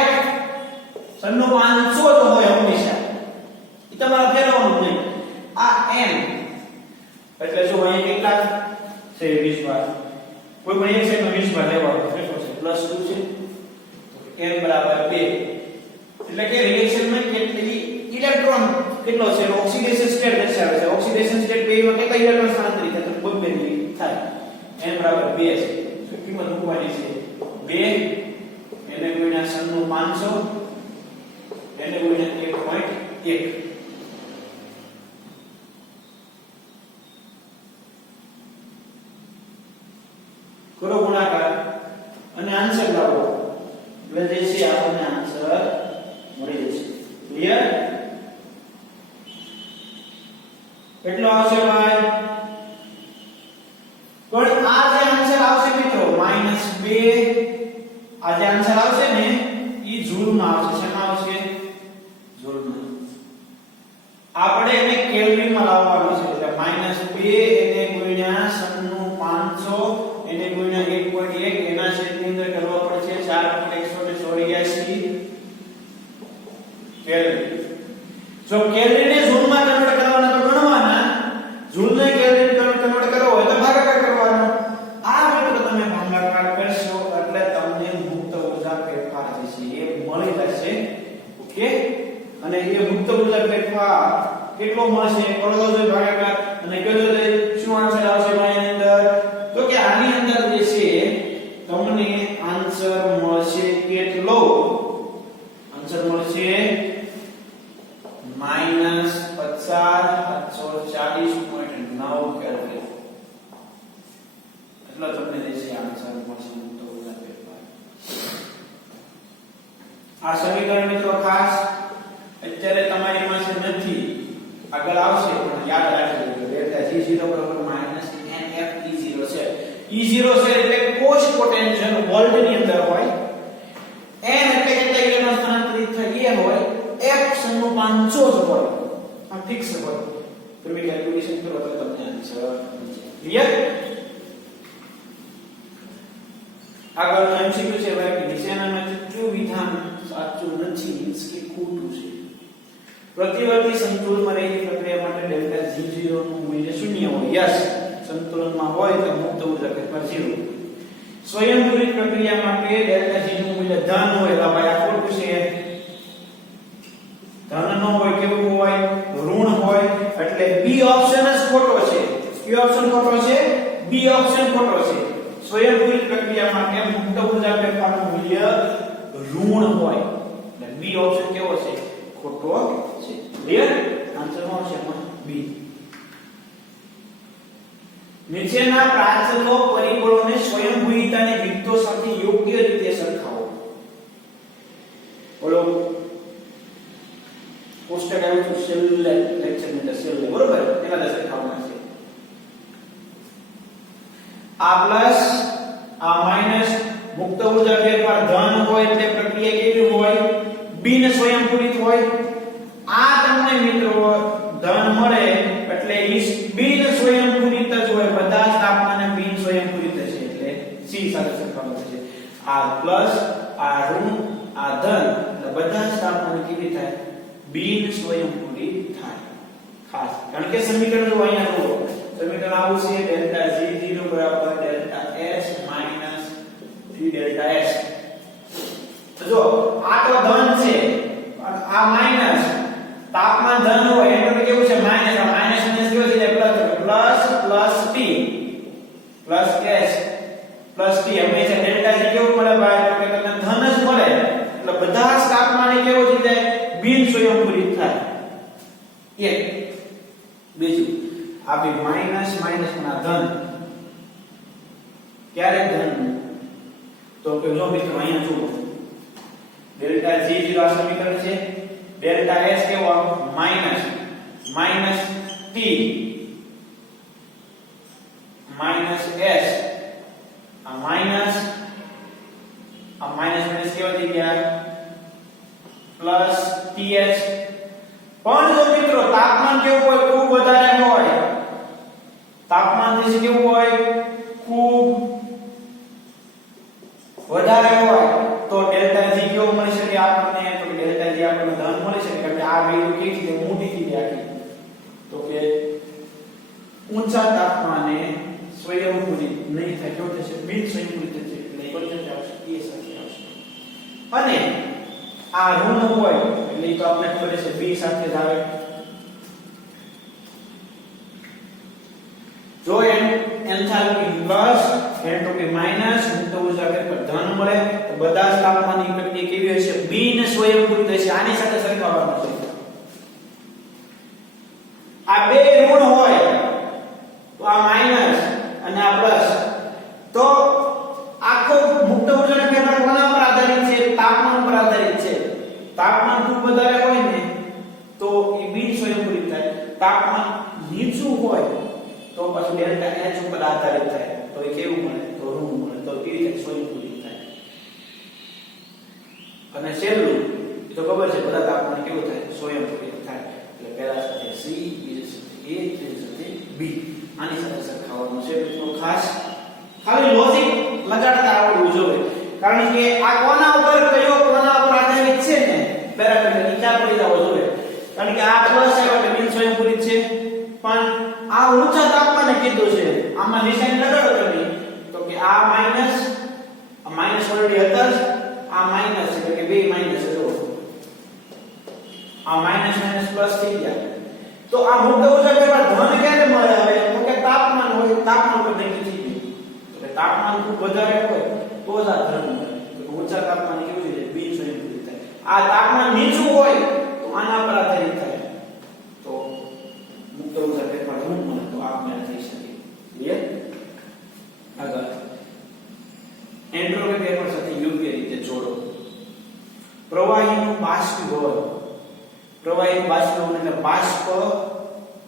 500 તો હોય હંમેશા એ તમારે ફેરવવાનું નહીં આ n એટલે જો અહીં કેટલા છે 20 વાર કોઈ પણ એક છે તો 20 વાર લેવાનો કેટલો છે +2 છે n બરાબર 2 એટલે કે રિએક્શનમાં કેટલી ઇલેક્ટ્રોન કેટલો છે ઓક્સિડેશન સ્ટેટ દર્શાવે છે ઓક્સિડેશન સ્ટેટ 2 માં કેટલા ઇલેક્ટ્રોન સ્થાનાંતરિત થાય તો બબ્બે થાય n બરાબર 2 છે તો કિંમત મૂકવાની છે 2 એને ગુણ્યા 500 એને ગુણ્યા 1.1 કરો ગુણાકાર અને આન્સર લાવો એટલે જે છે આપણને આન્સર મળી જશે ક્લિયર કેટલો આવશે ભાઈ પણ આ જે આન્સર આવશે મિત્રો -2 આ જે આન્સર આવશે ને ઈ જૂલમાં આવશે શેમાં આવશે જૂલમાં આપણે એને કેલ્વિનમાં લાવવાનું છે એટલે -2 એને ગુણ્યા 500 એને ગુણ્યા 1.1 એના છેદની અંદર કરવા પડશે 4.184 કેલ્વિન જો કેલ્વિનને જૂલમાં કન્વર્ટ કરવાના તો ગણવાના જૂલને કેલ્વિન કન્વર્ટ કરવો હોય તો ભાગાકાર કરવાનો આ મિત્રો તમે ભાગાકાર કરશો એટલે તમને મુક્ત ઊર્જા ફેરફાર જે છે એ મળી જશે ઓકે અને એ મુક્ત ઊર્જા ફેરફાર કેટલો મળશે કરવો જોઈએ ભાગાકાર અને કયો જોઈએ શું આન્સર આવશે ભાઈ અંદર તો કે આની અંદર જે છે -50 કેલ્વિન એટલો તમને દેશે આન્સર મળશે મુક્ત ઉર્જા ફેરફાર. આ સમીકરણ મિત્રો ખાસ અત્યારે તમારી પાસે નથી, આગળ આવશે પણ યાદ રાખજો ડેલ્ટા G0 બરાબર -NFE0 છે. E0 છે એટલે કોષ પોટેન્શિયલ વોલ્ટ ની અંદર હોય, n એટલે કેટલા ઇલેક્ટ્રોન સ્થાનાંતરિત થાય એ હોય, F સમૂહપાંચો જ હોય, આ ફિક્સ હોય. તમે કેલ્ક્યુલેશન કરો તો તમને આન્સર ક્લિયર. આગળ MCQ છે ભાઈ કે નીચેનામાંથી કયું વિધાન સાચું નથી, મીન્સ કે ખોટું છે. પ્રતિવર્તી સંતુલનમાં રહેલી પ્રક્રિયા માટે ડેલ્ટા G0 નું મૂલ્ય શૂન્ય હોય. યસ, સંતુલનમાં હોય તો મુક્ત ઉર્જા ફેરફાર 0. સ્વયંપૂરિત પ્રક્રિયા માટે ડેલ્ટા G નું મૂલ્ય ધન હોય તો ભાઈ આ ખોટું છે. ધન ન હોય, કેવું હોય? ઋણ હોય. એટલે બી ઓપ્શન જ ખોટો છે. કયો ઓપ્શન ખોટો છે? બી ઓપ્શન ખોટો છે. સ્વયંપૂરિત પ્રક્રિયા માટે મુક્ત ઉર્જા ફેરફારનું મૂલ્ય ઋણ હોય. એટલે બી ઓપ્શન કેવો છે? ખોટો છે. ક્લિયર? આન્સર નો છે બી. નીચેના પ્રાચલો પરિબળોને સ્વયંભૂતાની વિગતો સાથે યોગ્ય રીતે સરખાવો. બોલો કોષ્ટક આવ્યું તો છેલ્લે લેક્ચર ની અંદર છેલ્લે બરોબર એના સરખાવવાના છે. આ પ્લસ આ માઈનસ મુક્ત ઉર્જા ફેરફાર ધન હોય એટલે પ્રક્રિયા કેવી હોય? બિન સ્વયંપૂરિત હોય. આ તમને મિત્રો ધન મળે એટલે બિન સ્વયંપૂરિત જ હોય, બધા જ તાપમાને બિન સ્વયંપૂરિત છે એટલે સી સાથે સરખાવવાનું છે. આ પ્લસ આ ઋણ આ ધન એટલે બધા જ તાપમાને કેવી થાય? બિન સ્વયંપૂરિત થાય. ખાસ કારણ કે સમીકરણ જો અહીંયા જુઓ, સમીકરણ આવું છે ડેલ્ટા G0 બરાબર delta S minus 3 delta S. તો જો આ તો ધન છે આ માઈનસ, તાપમાન ધન હોય એટલે કેવું છે? માઈનસ. આ માઈનસ માઈનસ કેવું છે? Plus plus T plus S plus T. હંમેશા ડેલ્ટા G કેવું મળે ભાઈ? તો કે તમને ધન જ મળે એટલે બધા જ તાપમાને કેવું થઈ જાય? બિન સ્વયંપૂરિત થાય. એક બીજું આ બે માઈનસ માઈનસ ના ધન ક્યારે ધન? તો કે જો મિત્રો અહીંયા જુઓ ડેલ્ટા G0 આ સમીકરણ છે, ડેલ્ટા S કેવો? Minus minus T minus S આ માઈનસ માઈનસ કેવો થઈ ગયા? Plus TH. પણ જો મિત્રો તાપમાન કેવું હોય? ખૂબ વધારે હોય. તાપમાન જે કેવું હોય? ખૂબ વધારે હોય તો ડેલ્ટા G કેવું મળી શકે આપણને? તો ડેલ્ટા G આપણને ધન મળી શકે કારણ કે આ વેલ્યુ કેવી છે? મોટી થઈ જાય. તો કે ઊંચા તાપમાને સ્વયંપૂરિત નહીં થાય, કેવું થશે? બિન સ્વયંપૂરિત થશે એટલે એ સાથે આવશે. અને આ ઋણ હોય એટલે તો આપણે ખબર છે બી સાથે જ આવે. જો એન્થાલ્પી પ્લસ એન્ટ્રોપી માઈનસ મુક્ત ઉર્જા ફેરફાર ધન મળે તો બધા જ તાપમાનની પ્રક્રિયા કેવી હશે? બિન સ્વયંપૂરિત હશે. આની સાથે સરખાવવાનું છે. આ બે ઋણ હોય તો આ માઈનસ અને આ પ્લસ, તો આખો મુક્ત ઉર્જાનો ફેરફાર કોના પર આધારિત છે? તાપમાન પર આધારિત છે. તાપમાન ખૂબ વધારે હોય ને તો એ બિન સ્વયંપૂરિત થાય. તાપમાન નીચું હોય તો પછી ડેલ્ટા H ઉપર આધારિત થાય તો એ કેવું મળે? તો ઋણ મળે. તો એ રીતે સ્વયંપૂરિત થાય. અને છેલ્લું તો ખબર છે બધા તાપમાન કેવું થાય? સ્વયંપૂરિત થાય. એટલે પહેલા સાથે C, બીજા સાથે A, ત્રીજા સાથે B. આની સાથે સરખાવવાનું છે. મિત્રો ખાસ ખાલી લોજિક લગાડતા આવડવું જોઈએ કારણ કે આ કોના ઉપર કયો કોના ઉપર આધારિત છે ને પેરામીટર નીચે પડી જવો જોઈએ. કારણ કે આ પ્લસ આવ્યો એટલે બિન સ્વયંપૂરિત છે, પણ આ ઊંચા તાપમાને કીધું છે. આમાં નિશાની લગાડો તમે તો કે આ માઈનસ ઓલરેડી હતા જ, આ માઈનસ એટલે કે બે માઈનસ છે. જો આ માઈનસ માઈનસ પ્લસ થઈ ગયા તો આ મુક્ત ઉર્જા ફેરફાર ધન ક્યારે મળે? હવે તો કે તાપમાન હોય, તાપમાન પર નક્કી થઈ ગયું. એટલે તાપમાન ખૂબ વધારે હોય તો જ આ ધન મળે. તો ઊંચા તાપમાને કેવું છે? બિન સ્વયંપૂરિત થાય. આ તાપમાન નીચું હોય તો આના પર આધારિત થાય.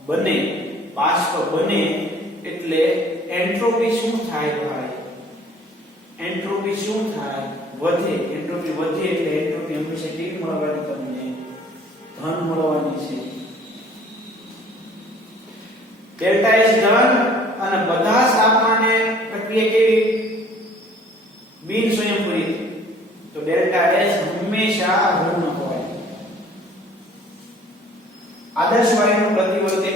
બને એટલે એન્ટ્રોપી શું થાય ભાઈ? એન્ટ્રોપી શું થાય? વધે. એન્ટ્રોપી વધે એટલે એન્ટ્રોપી હંમેશા કેવી મળવાની? તમને ધન મળવાની છે. ડેલ્ટા એસ ધન અને બધા તાપમાને પ્રક્રિયા કેવી? બિન સ્વયંપૂરી. તો ડેલ્ટા એસ હંમેશા ઋણ હોય. આદર્શ વાયુનું પ્રતિવર્તી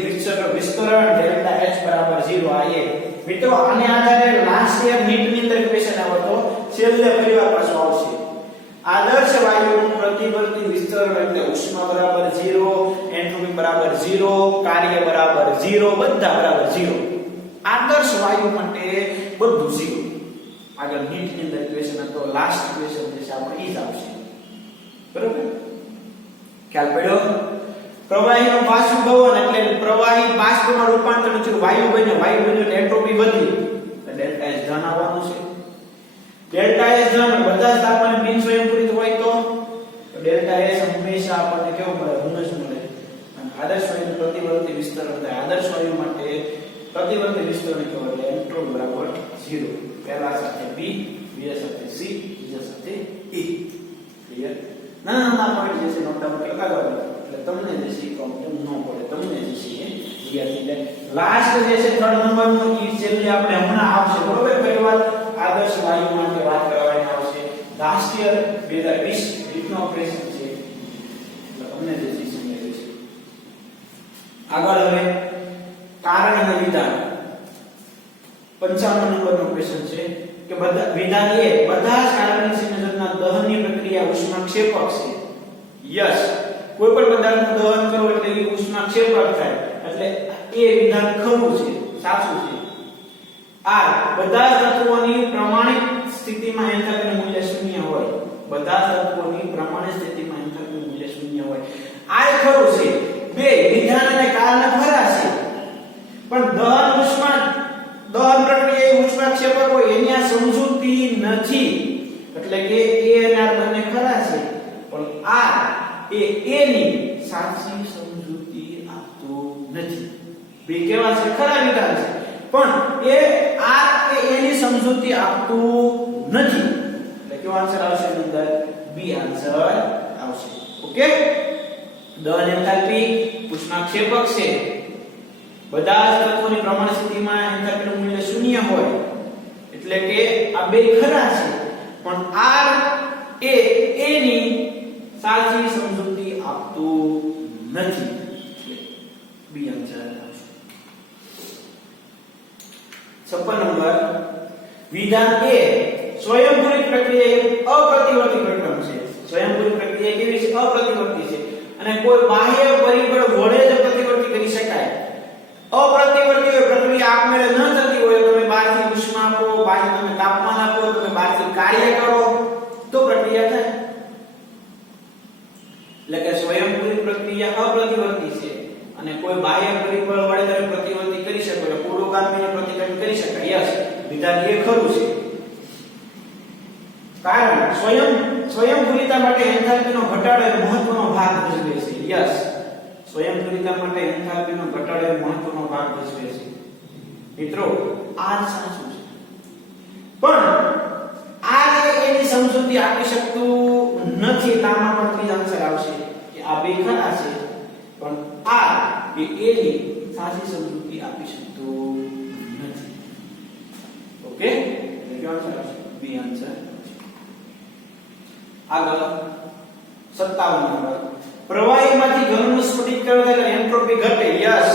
વિસ્તરણ ડેલ્ટા એચ બરાબર 0 આ એ મિત્રો આને આધારે લાસ્ટ યર નીટ ની અંદર ક્વેશ્ચન આવ્યો તો છેલ્લે ફરીવાર પાછો આવશે. આદર્શ વાયુનું પ્રતિવર્તી વિસ્તરણ એટલે ઉષ્મા બરાબર 0, એન્ટ્રોપી બરાબર 0, કાર્ય બરાબર 0, બધા બરાબર 0. આદર્શ વાયુ માટે બધું 0. આગળ નીટ ની અંદર ક્વેશ્ચન હતો, લાસ્ટ ક્વેશ્ચન જે છે આપણે ઈ જ આવશે. બરોબર? ખ્યાલ પડ્યો? પ્રવાહીનું બાષ્પીભવન એટલે પ્રવાહી બાષ્પમાં રૂપાંતર થયું, વાયુ બન્યો એટલે એન્ટ્રોપી વધી, એટલે ડેલ્ટા એચ ધન આવવાનું છે. ડેલ્ટા એચ ધન બધા જ તાપમાને બિન સ્વયંપૂરિત હોય તો ડેલ્ટા એચ હંમેશા આપણને કેવું મળે? ઋણ જ મળે. અને આદર્શ વાયુનું પ્રતિવર્તી વિસ્તરણ થાય. આદર્શ વાયુ માટે પ્રતિવર્તી વિસ્તરણ કેવું? એટલે એન્ટ્રોપી બરાબર 0. પહેલા સાથે B, બીજા સાથે C, ત્રીજા સાથે E. ક્લિયર? નાના પોઈન્ટ જે છે નોટ ડાઉન કરતા જવાનું એટલે તમને જે શીખવા ન પડે, તમને જે શીખે વિદ્યાર્થી. લાસ્ટ જે છે થર્ડ નંબરનું ઈ છેલ્લે આપણે હમણાં આવશે. બરોબર? પરિવાર આદર્શ વાયુ માટે વાત કરવાની આવશે. લાસ્ટ યર 2020 રીતનો ઓપરેશન છે એટલે તમને જે શીખે છે. આગળ હવે કારણ અને વિધાન 55 નંબરનો ક્વેશ્ચન છે કે બધા વિધાન એ બધા જ કાર્બનિક સંયોજનના દહનની પ્રક્રિયા ઉષ્માક્ષેપક છે. યસ, કોઈ પણ પદાર્થનું દહન કરો એટલે એ ઉષ્માક્ષેપક થાય, એટલે એ વિધાન ખરું છે, સાચું છે. આ બધા જ તત્વોની પ્રમાણિત સ્થિતિમાં એન્થાલ્પીનું મૂલ્ય 0 હોય. બધા જ તત્વોની પ્રમાણિત સ્થિતિમાં એન્થાલ્પીનું મૂલ્ય 0 હોય. આ ખરું છે. બે વિધાન અને કારણ ખરા છે, પણ દહન પ્રક્રિયા એ ઉષ્માક્ષેપક હોય એની આ સમજૂતી નથી. એટલે કે એ અને આ બંને ખરા છે, પણ આ એ ની સાચી સમજૂતી આપતું નથી. બે કેવા છે? ખરા વિધાન છે, પણ એ આ એની સમજૂતી આપતું નથી. એટલે કેવો આન્સર આવશે? અંદર બી આન્સર આવશે. ઓકે? દહન એન્થાલ્પી ઉષ્માક્ષેપક છે. બધા જ તત્વોની પ્રમાણ સ્થિતિમાં એન્થાલ્પીનું મૂલ્ય 0 હોય, એટલે કે આ બે ખરા છે, પણ R એ ની સાચી સમજૂતી આપતું નથી. બી આન્સર આવશે. 56 નંબર વિધાન એ સ્વયંભૂરિત પ્રક્રિયા અપ્રતિવર્તી પ્રક્રિયા છે. સ્વયંભૂરિત પ્રક્રિયા કેવી છે? અપ્રતિવર્તી છે અને કોઈ બાહ્ય પરિબળ વડે જ પ્રતિવર્તી કરી શકાય. અપ્રતિવર્તી પ્રક્રિયા આપમેળે ન થતી હોય, તમે બહારથી ઉષ્મા આપો, બહારથી તમે તાપમાન આપો, તમે બહારથી કાર્ય કરો તો પ્રક્રિયા થાય. એટલે કે સ્વયંભૂરિત પ્રક્રિયા અપ્રતિવર્તી છે અને કોઈ બાહ્ય પરિબળ વડે તમે પ્રતિવર્તી કરી શકો, એટલે પુરોગામીને પ્રતિક્રિયા કરી શકાય. યસ, વિધાન એ ખરું છે. કારણ સ્વયંભૂરિતા માટે એન્થાલ્પીનો ઘટાડો એ મહત્વનો ભાગ ભજવે છે. યસ, સ્વયંભૂરિતા માટે એન્થાલ્પીનો ઘટાડો એ મહત્વનો ભાગ ભજવે છે. મિત્રો આ જ સાચું છે, પણ આ એની સમજૂતી આપી શકતું નથી. આમાં પણ ત્રીજો આન્સર આવશે કે આ બે ખરા છે, પણ આ એની સાચી સમજૂતી આપી શકતું નથી. ઓકે? એટલે આન્સર આવશે બી આન્સર. આગળ 57 નંબર પ્રવાહીમાંથી ઘનનું સ્ફટિકીકરણ થાય એન્ટ્રોપી ઘટે. યસ,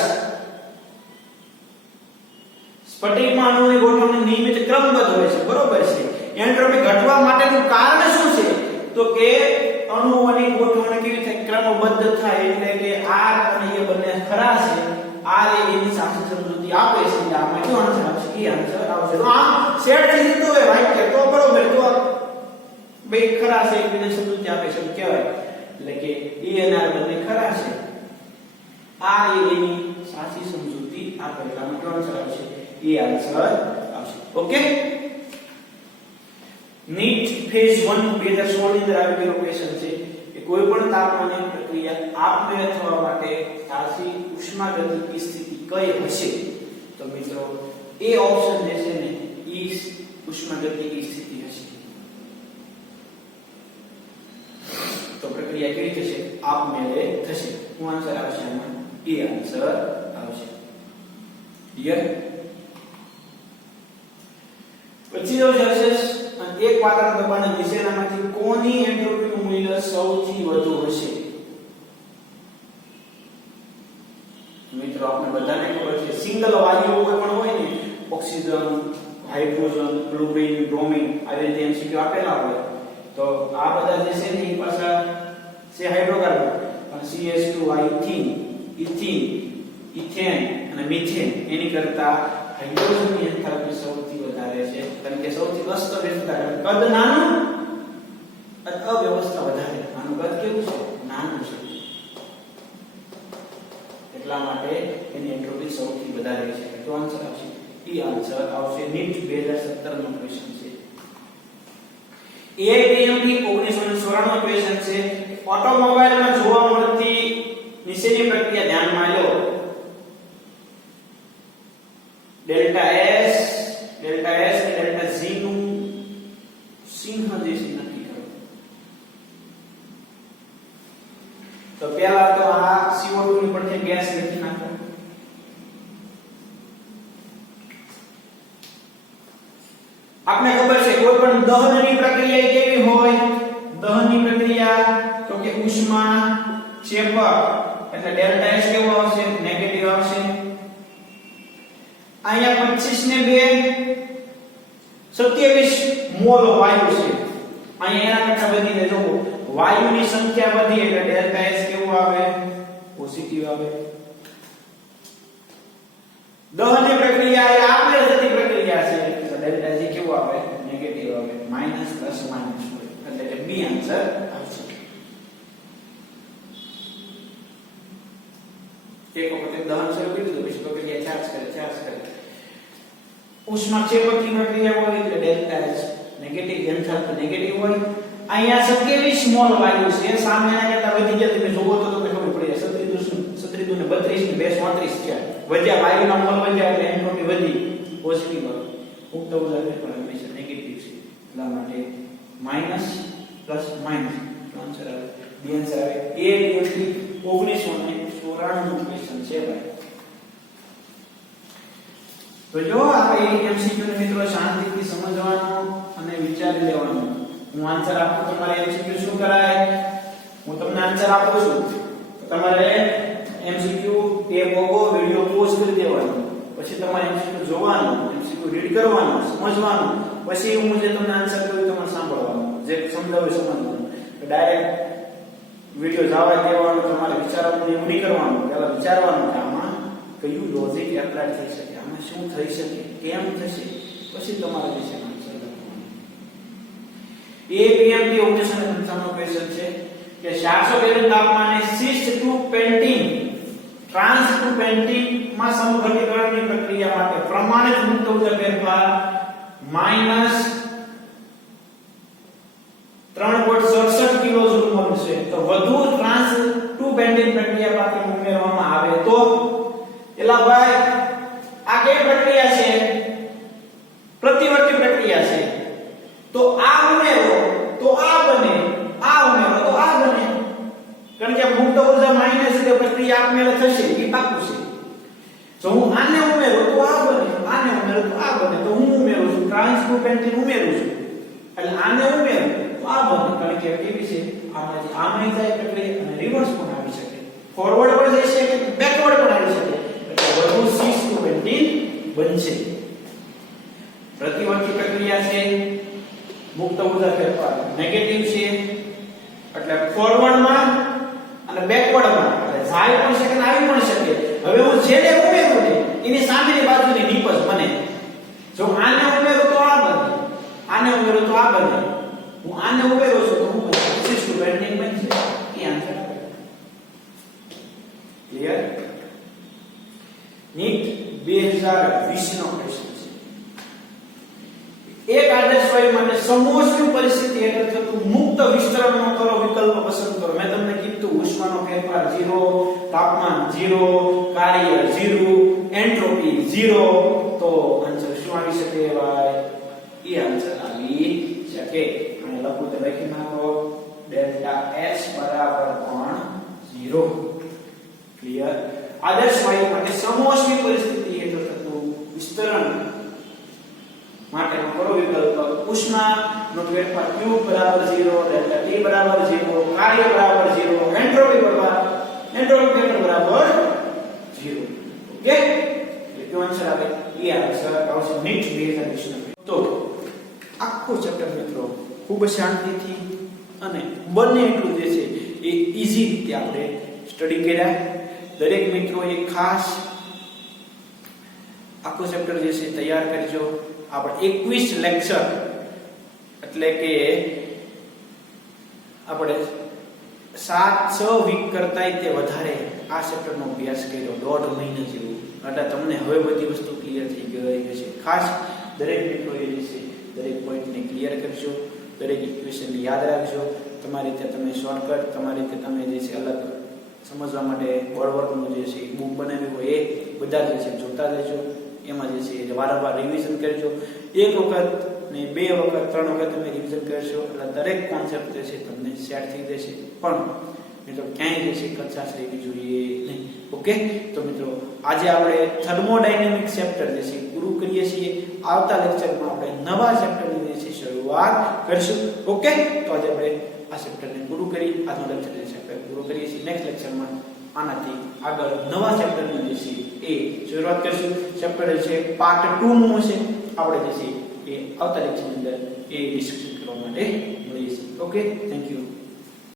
સ્ફટિકમાં અણુની ગોઠવણી નિયમિત ક્રમબદ્ધ હોય છે. બરોબર છે. એન્ટ્રોપી ઘટવા માટેનું કારણ શું છે? તો કે અણુઓની ગોઠવણી કેવી થાય? ક્રમબદ્ધ થાય. એટલે કે R અને એ બંને ખરા છે. R એની સાચી સમજૂતી આપે છે. એટલે આમાં કયો આન્સર આવશે? એ આન્સર આવશે. તો આ સેટ થઈ જતો હોય વાક્ય તો બરોબર, તો બે ખરા છે, એકબીજાને સમજૂતી આપે છે કહેવાય. એટલે કે એ અને R બંને ખરા છે. આ એની સાચી સમજૂતી આપે. એટલે આમાં કયો આન્સર આવશે? એ આન્સર આવશે. ઓકે? નીટ ફેઝ 1 2016 ની અંદર આવેલો ક્વેશ્ચન છે કે કોઈ પણ તાપમાનની પ્રક્રિયા આપમેળે થવા માટે આથી ઉષ્માગતિકી સ્થિતિ કઈ હશે? તો મિત્રો એ ઓપ્શન જે છે ને એ ઉષ્માગતિકી સ્થિતિ હશે. તો પ્રક્રિયા કેવી થશે? આપમેળે થશે. શું આન્સર આવશે આમાં? એ આન્સર આવશે. ક્લિયર? પછી જો સરફેસ એક પાતળા દબાણની દિશામાંથી કોની એન્ટ્રોપીનું મૂલ્ય સૌથી વધુ હશે? મિત્રો આપણે બધાને ખબર છે સિંગલ વાયુઓ કોઈ પણ હોય ને, ઓક્સિજન, હાઇડ્રોજન, ક્લોરીન, બ્રોમિન આવી રીતે એમસીક્યુ આપેલા હોય તો આ બધા જે છે ને એ પાછા છે હાઇડ્રોકાર્બન, પણ CH2 આ ઇથીન, ઇથેન અને મિથેન એની કરતા હાઇડ્રોજનની એન્થાલ્પી સૌથી વધારે છે, કારણ કે સૌથી અસ્તવ્યસ્તતા, કદ નાનું અને અવ્યવસ્થા વધારે. આનું કદ કેવું છે? નાનું છે, એટલા માટે એની એન્ટ્રોપી સૌથી વધારે છે. તો આન્સર આવશે એ આન્સર આવશે. નીટ 2017 નો ક્વેશ્ચન છે. APMP 1994 ક્વેશ્ચન છે. ઓટોમોબાઈલમાં જોવા મળતી નીચેની પ્રક્રિયા ધ્યાનમાં લો. ડેલ્ટા S અને ડેલ્ટા G નું સિંહ જે છે નક્કી કરો. તો પહેલા તો આ CO2 ની પડખે ગેસ લખી નાખો. આપણે ખબર છે કોઈ પણ દહનની પ્રક્રિયા કેવી હોય? દહનની પ્રક્રિયા તો કે ઉષ્મા ક્ષેપક, એટલે ડેલ્ટા S કેવો આવશે? નેગેટિવ આવશે. અહીંયા 25 ને 2 27 મોલ વાયુ છે. અહીંયા એના કરતા વધી જાય. જો વાયુની સંખ્યા વધી એટલે ડેલ્ટા S કેવું આવે? પોઝિટિવ આવે. દહનની પ્રક્રિયા એ આપમેળે થતી પ્રક્રિયા છે એટલે ડેલ્ટા G કેવું આવે? નેગેટિવ આવે. માઈનસ પ્લસ માઈનસ હોય એટલે કે બી આન્સર આવશે. એક વખત દહન શરૂ કરી દીધું પછી પ્રક્રિયા ચાર્જ કરે. ઉષ્માક્ષેપકની પ્રક્રિયા હોય એટલે delta S negative, enthalpy negative હોય. અહીંયા 27 મોલ વાયુ છે, સામેના કરતા વધી ગયા. તમે જોવો તો તમને ખબર પડે 37 ને 32 ને 34 છે. વધ્યા વાયુના મોલ વધ્યા એટલે એન્ટ્રોપી વધી, પોઝિટિવ આવે. મુક્ત ઉર્જા પણ હંમેશા નેગેટિવ છે, એટલા માટે માઈનસ પ્લસ માઈનસ આન્સર આવે. બી આન્સર આવે. એ 1994 નું ક્વેશ્ચન છે ભાઈ. તો જો આપણે MCQ ને મિત્રો શાંતિથી સમજવાનું અને વિચારી લેવાનું. હું આન્સર આપું, તમારે MCQ શું કરાય? હું તમને આન્સર આપું છું, તમારે MCQ ટેપ ઓગો વિડિયો પોઝ કરી દેવાનો, પછી તમારે MCQ જોવાનું, MCQ રીડ કરવાનું, સમજવાનું, પછી હું જે તમને આન્સર કરું તમારે સાંભળવાનું, જે સમજાવું સમજવાનું. ડાયરેક્ટ વિડિયો જવા દેવાનો, તમારે વિચારવાનું એવું નહીં કરવાનું. પહેલા વિચારવાનું કે આમાં કયું લોજિક એપ્લાય થઈ શકે, આમાં શું થઈ શકે, કેમ થશે, પછી તમારે વિશે આન્સર લખવાનું. APMP 1995 નો ક્વેશ્ચન છે કે 400 કેલ્વિન તાપમાને શિષ્ટ ટુ પેન્ટિંગ, ટ્રાન્સ ટુ પેન્ટિંગ માં સમઘનીકરણની પ્રક્રિયા માટે પ્રમાણિત મુક્ત ઉર્જા ફેરફાર -3.67 કિલોજૂલ મળશે. તો વધુ ટ્રાન્સ ટુ પેન્ટિંગ પ્રક્રિયા માટે ઉમેરવામાં આવે તો એલા ભાઈ આ કઈ પ્રક્રિયા છે? પ્રતિવર્તી પ્રક્રિયા છે. તો આ ઉમેરો તો આ બને, આ ઉમેરો તો આ બને, કારણ કે મુક્ત ઉર્જા માઈનસ એટલે પ્રક્રિયા આપમેળે થશે, એ પાકું છે. જો હું આને ઉમેરું તો આ બને, આને ઉમેરું તો આ બને, તો હું ઉમેરું છું ટ્રાન્સ ટુ પેન્ટિન ઉમેરું છું એટલે આને ઉમેરું તો આ બને, કારણ કે કેવી છે આમાંથી આમાં જાય પ્રક્રિયા અને રિવર્સ પણ આવી શકે, ફોરવર્ડ પણ જઈ શકે, બેકવર્ડ પણ આવી શકે, એટલે વધુ શિષ્ટ ટુ પેન્ટિન બનશે. પ્રતિવર્તી પ્રક્રિયા છે, મુક્ત ઉર્જા ફેરફાર નેગેટિવ છે એટલે ફોરવર્ડમાં અને બેકવર્ડમાં એટલે જાય પણ શકે અને આવી પણ શકે. હવે હું જેને ઉમેરું ને એની સામેની બાજુની નિપજ બને. જો આને ઉમેરું તો આ બને, આને ઉમેરું તો આ બને, હું આને ઉમેરું છું તો હું શિષ્ટ ટુ પેન્ટિન બનશે. એ આન્સર આવે. ક્લિયર? નીટ 2020 નો ક્વેશ્ચન છે. એક આદર્શ વાયુ માટે સમોષ્મી પરિસ્થિતિ હેઠળ થતું મુક્ત વિસ્તરણનો કરો વિકલ્પ પસંદ કરો. મેં તમને કીધું ઉષ્માનો ફેરફાર 0, તાપમાન 0, કાર્ય 0, એન્ટ્રોપી 0. તો આન્સર શું આવી શકે ભાઈ? એ આન્સર આવી શકે. અને લખું તો લખી નાખો ડેલ્ટા S બરાબર પણ 0. ક્લિયર? આદર્શ વાયુ માટે સમોષ્મી પરિસ્થિતિ હેઠળ થતું વિસ્તરણ માટેનો કરો વિકલ્પ ઉષ્માનો ફેરફાર Q બરાબર 0, ડેલ્ટા T બરાબર 0, કાર્ય બરાબર 0, એન્ટ્રોપી ફેરફાર બરાબર 0. ઓકે, એટલે આન્સર આવે એ આન્સર આવશે નીટ 2020. તો આખો ચેપ્ટર મિત્રો ખૂબ શાંતિથી અને બંને એટલું જે છે એ ઈઝી રીતે આપણે સ્ટડી કર્યા. દરેક મિત્રોએ ખાસ આખો ચેપ્ટર જે છે તૈયાર કરજો. આપણે 21 લેક્ચર એટલે કે આપણે 6 વીક કરતાંય તે વધારે આ ચેપ્ટરનો અભ્યાસ કર્યો, 1.5 મહિના જેવું. એટલે તમને હવે બધી વસ્તુ ક્લિયર થઈ ગઈ હશે. ખાસ દરેક મિત્રોએ જે છે દરેક પોઈન્ટને ક્લિયર કરજો, દરેક ઇક્વેશનને યાદ રાખજો. તમારી રીતે તમે શોર્ટકટ, તમારી રીતે તમે જે છે અલગ સમજવા માટે બોર્ડવર્કનું જે છે બુક બનાવી હોય એ બધા જે છે જોતા રહેજો. એમાં જે છે વારંવાર રિવિઝન કરજો. એક વખત ને 2 વખત 3 વખત તમે રિવિઝન કરશો એટલે દરેક કોન્સેપ્ટ જે છે તમને સેટ થઈ જશે. પણ મિત્રો ક્યાંય જે છે કચાશ રહેવી જોઈએ નહીં. ઓકે, તો મિત્રો આજે આપણે થર્મોડાયનેમિક ચેપ્ટર જે છે પૂરું કરીએ છીએ. આવતા લેક્ચરમાં આપણે નવા ચેપ્ટરની જે છે શરૂઆત કરીશું. ઓકે, તો આજે આપણે આ ચેપ્ટરને પૂરું કરી આજનો લેક્ચર જે છે આપણે પૂરો કરીએ છીએ. નેક્સ્ટ લેક્ચરમાં આનાથી આગળ નવા ચેપ્ટરની જે છે એ શરૂઆત કરીશું. ચેપ્ટર છે પાર્ટ 2 નું હશે. આપણે જે છે એ આવતા લેક્ચરની અંદર એ ડિસ્કશન કરવા માટે મળીએ છીએ. Okay, thank you.